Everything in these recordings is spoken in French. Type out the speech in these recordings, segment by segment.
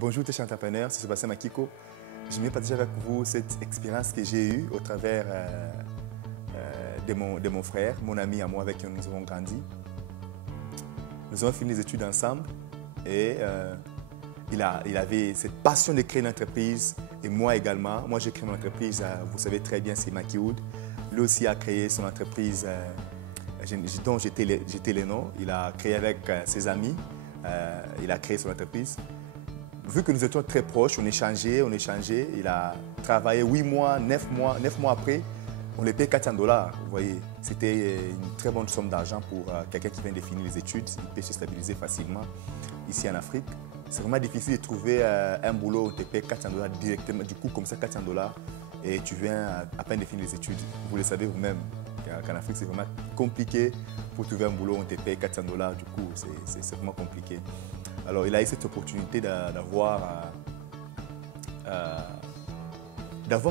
Bonjour tous les entrepreneurs, c'est Sébastien Makiko. Je vais partager avec vous cette expérience que j'ai eue au travers de mon frère, mon ami à moi avec qui nous avons grandi. Nous avons fini les études ensemble et il avait cette passion de créer une entreprise et moi également. Moi j'ai créé mon entreprise, vous savez très bien, c'est Makiwood. Lui aussi a créé son entreprise dont j'étais le nom. Il a créé avec ses amis, il a créé son entreprise. Vu que nous étions très proches, on échangeait. Il a travaillé 8 mois, 9 mois après, on les paye $400. Vous voyez, c'était une très bonne somme d'argent pour quelqu'un qui vient de finir les études. Il peut se stabiliser facilement ici en Afrique. C'est vraiment difficile de trouver un boulot où on te paye $400 directement, du coup comme ça $400 et tu viens à peine de finir les études. Vous le savez vous-même qu'en Afrique c'est vraiment compliqué pour trouver un boulot où on te paye $400. Du coup c'est vraiment compliqué. Alors il a eu cette opportunité d'avoir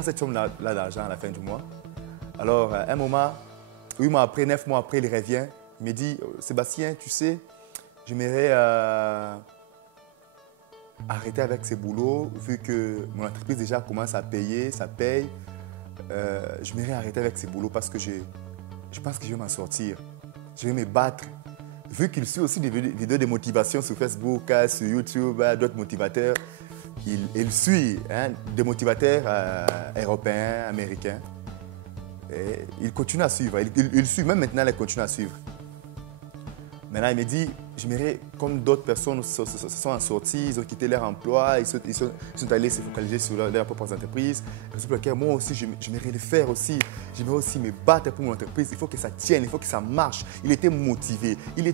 cette somme-là d'argent à la fin du mois. Alors un moment, 8 mois après, 9 mois après, il revient. Il me dit « Sébastien, tu sais, j'aimerais arrêter avec ce boulot vu que mon entreprise déjà commence à payer, ça paye. J'aimerais arrêter avec ce boulot parce que je pense que je vais m'en sortir. Je vais me battre. » Vu qu'il suit aussi des vidéos de motivation sur Facebook, sur YouTube, d'autres motivateurs, il suit des motivateurs européens, américains. Et il continue à suivre. Il suit, même maintenant, il continue à suivre. Maintenant, il me dit, j'aimerais, comme d'autres personnes se sont en sortie, ils ont quitté leur emploi, ils sont allés se focaliser sur leurs propres entreprises. Raison pour laquelle moi aussi, j'aimerais le faire aussi. J'aimerais aussi me battre pour mon entreprise. Il faut que ça tienne, il faut que ça marche. Il était motivé. Il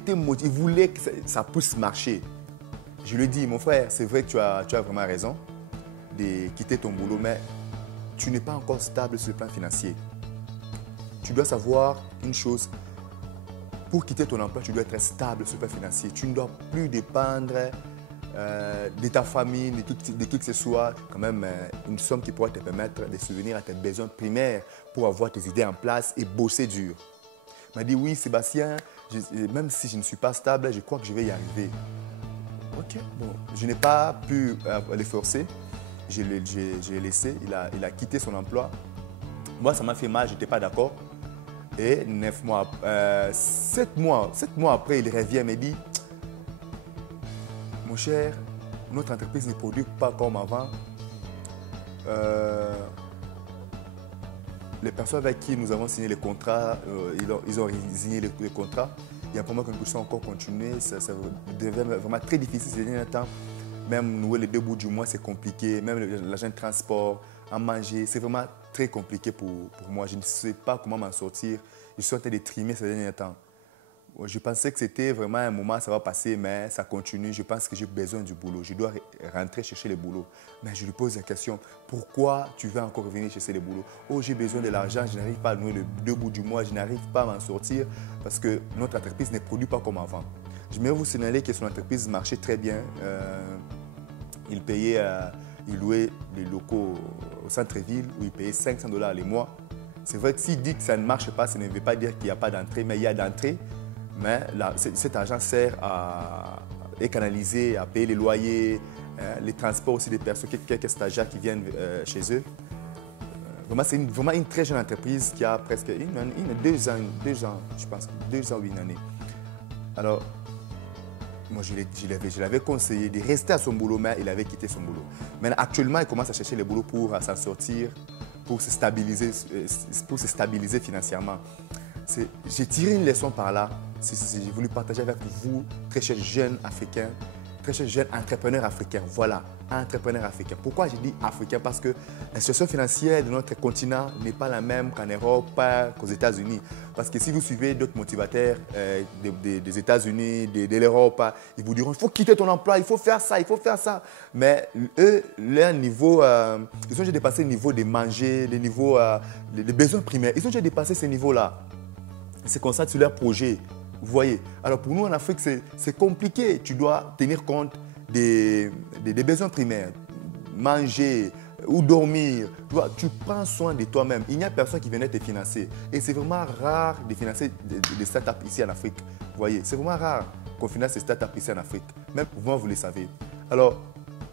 voulait que ça puisse marcher. Je lui ai dit, mon frère, c'est vrai que tu as vraiment raison de quitter ton boulot, mais tu n'es pas encore stable sur le plan financier. Tu dois savoir une chose. Pour quitter ton emploi, tu dois être stable sur le plan financier. Tu ne dois plus dépendre de ta famille, de qui que ce soit. Quand même, une somme qui pourra te permettre de subvenir à tes besoins primaires pour avoir tes idées en place et bosser dur. Il m'a dit, oui, Sébastien, même si je ne suis pas stable, je crois que je vais y arriver. Ok, bon, je n'ai pas pu le forcer. Je l'ai laissé, il a quitté son emploi. Moi, ça m'a fait mal, je n'étais pas d'accord. Et 7 mois après, il revient et me dit « Mon cher, notre entreprise ne produit pas comme avant. Les personnes avec qui nous avons signé les contrats, ils ont signé les contrats. Il y a un moment que nous puissions encore continuer. Ça devient vraiment très difficile ces derniers temps. Même nouer les 2 bouts du mois, c'est compliqué. Même l'argent de transport, à manger, c'est vraiment très compliqué pour moi. Je ne sais pas comment m'en sortir. Je suis en train de trimer ces derniers temps. Je pensais que c'était vraiment un moment, ça va passer, mais ça continue. Je pense que j'ai besoin du boulot. Je dois rentrer chercher le boulot. Mais je lui pose la question, pourquoi tu veux encore revenir chercher le boulot? Oh, j'ai besoin de l'argent, je n'arrive pas à nouer les 2 bouts du mois, je n'arrive pas à m'en sortir parce que notre entreprise ne produit pas comme avant. Je vais vous signaler que son entreprise marchait très bien. Il louait les locaux au centre-ville où il payait $500 les mois. C'est vrai que s'il dit que ça ne marche pas, ça ne veut pas dire qu'il n'y a pas d'entrée, mais il y a d'entrée. Mais cet argent sert à canaliser, à payer les loyers, les transports aussi des personnes, quelques stagiaires qui viennent chez eux. Vraiment, c'est vraiment une très jeune entreprise qui a presque 2 ans, je pense, 2 ans ou 1 année. Alors, moi, je l'avais conseillé de rester à son boulot, mais il avait quitté son boulot. Maintenant, actuellement, il commence à chercher le boulot pour s'en sortir, pour se stabiliser financièrement. J'ai tiré une leçon par là. J'ai voulu partager avec vous, très chers jeunes Africains, très chers jeunes entrepreneurs africains. Voilà, entrepreneurs africains. Pourquoi j'ai dit africains? Parce que la situation financière de notre continent n'est pas la même qu'en Europe, qu'aux États-Unis. Parce que si vous suivez d'autres motivateurs des États-Unis, de l'Europe, ils vous diront il faut quitter ton emploi, il faut faire ça, il faut faire ça. Mais eux, leur niveau, ils ont déjà dépassé le niveau de manger, le niveau des besoins primaires. Ils ont déjà dépassé ce niveau-là. Ils se concentrent sur leur projet. Vous voyez. Alors pour nous en Afrique, c'est compliqué. Tu dois tenir compte des besoins primaires. Manger ou dormir. Tu prends soin de toi-même. Il n'y a personne qui viendrait te financer. Et c'est vraiment rare de financer des startups ici en Afrique. Vous voyez. C'est vraiment rare qu'on finance des startups ici en Afrique. Même vous le savez. Alors,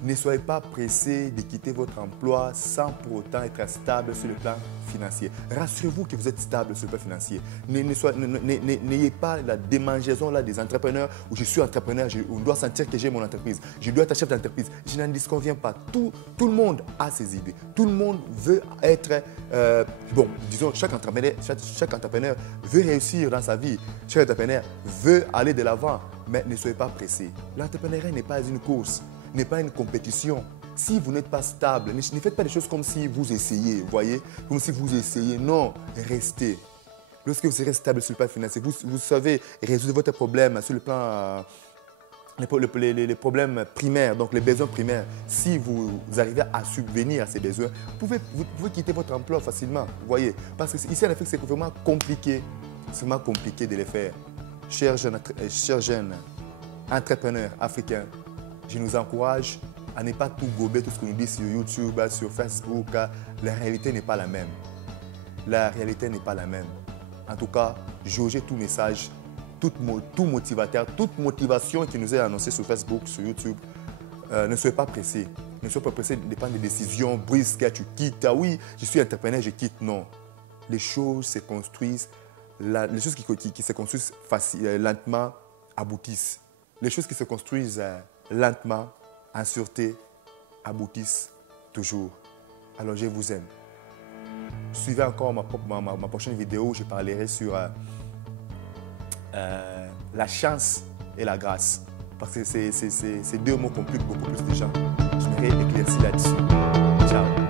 Ne soyez pas pressé de quitter votre emploi sans pour autant être stable sur le plan financier. Rassurez-vous que vous êtes stable sur le plan financier. N'ayez pas la démangeaison là, des entrepreneurs où je suis entrepreneur, on doit sentir que j'ai mon entreprise. Je dois être chef d'entreprise. Je n'en disconviens pas. Tout le monde a ses idées. Tout le monde veut être... bon, disons, chaque entrepreneur veut réussir dans sa vie. Chaque entrepreneur veut aller de l'avant. Mais ne soyez pas pressé. L'entrepreneuriat n'est pas une course. N'est pas une compétition. Si vous n'êtes pas stable, ne faites pas des choses comme si vous essayez, vous voyez, comme si vous essayez. Non, restez. Lorsque vous serez stable sur le plan financier, vous savez résoudre votre problème sur le plan, les problèmes primaires, donc les besoins primaires. Si vous arrivez à subvenir à ces besoins, vous pouvez quitter votre emploi facilement, vous voyez. Parce que ici, en effet, c'est vraiment compliqué. C'est vraiment compliqué de les faire. Chers jeunes entrepreneurs africains, je nous encourage à ne pas tout gober, tout ce qu'on nous dit sur YouTube, sur Facebook. La réalité n'est pas la même. La réalité n'est pas la même. En tout cas, jaugez tout message, tout motivateur, toute motivation qui nous est annoncée sur Facebook, sur YouTube. Ne soyez pas pressés. Ne soyez pas pressés de prendre des décisions brusques. Tu quittes. Ah oui, je suis entrepreneur, je quitte. Non. Les choses se construisent. Les choses qui se construisent lentement aboutissent. Les choses qui se construisent lentement, en sûreté, aboutissent toujours. Alors, je vous aime. Suivez encore ma prochaine vidéo où je parlerai sur la chance et la grâce. Parce que ces deux mots compliquent beaucoup plus de gens. Je m'aurai éclairci là-dessus. Ciao.